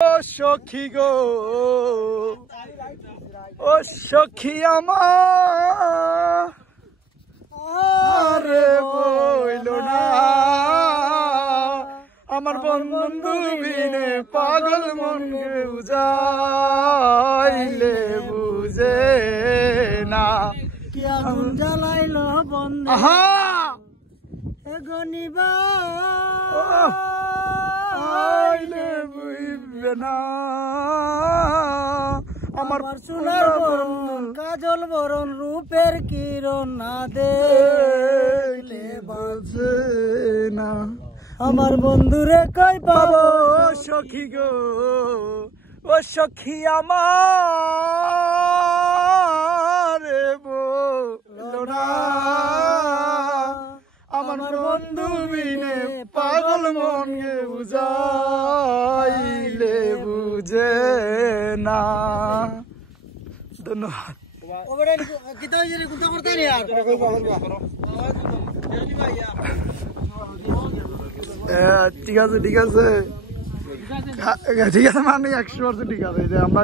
ও সখী গো, ও সখী আমার বইল না, আমার বন্ধু বিনে পাগল মন বুঝাইলে বুঝে না। জ্বালাইল বন্ধু গনিবা আইলে বুঝবে না, আমার সোনার বরণ কাজল বরণ রূপের কিরণ না দেখলে বাজে না। আমার বন্ধুরে কই পাবো সখী গো, ও সখী আমার বলো না, আমার বন্ধু বিনে পাগল মন বুঝাইলে বুঝে না। ধন্যবাদ। ঠিক আছে ঠিক আছে ঠিক আছে, মানে 100% ঠিক আছে। আমরা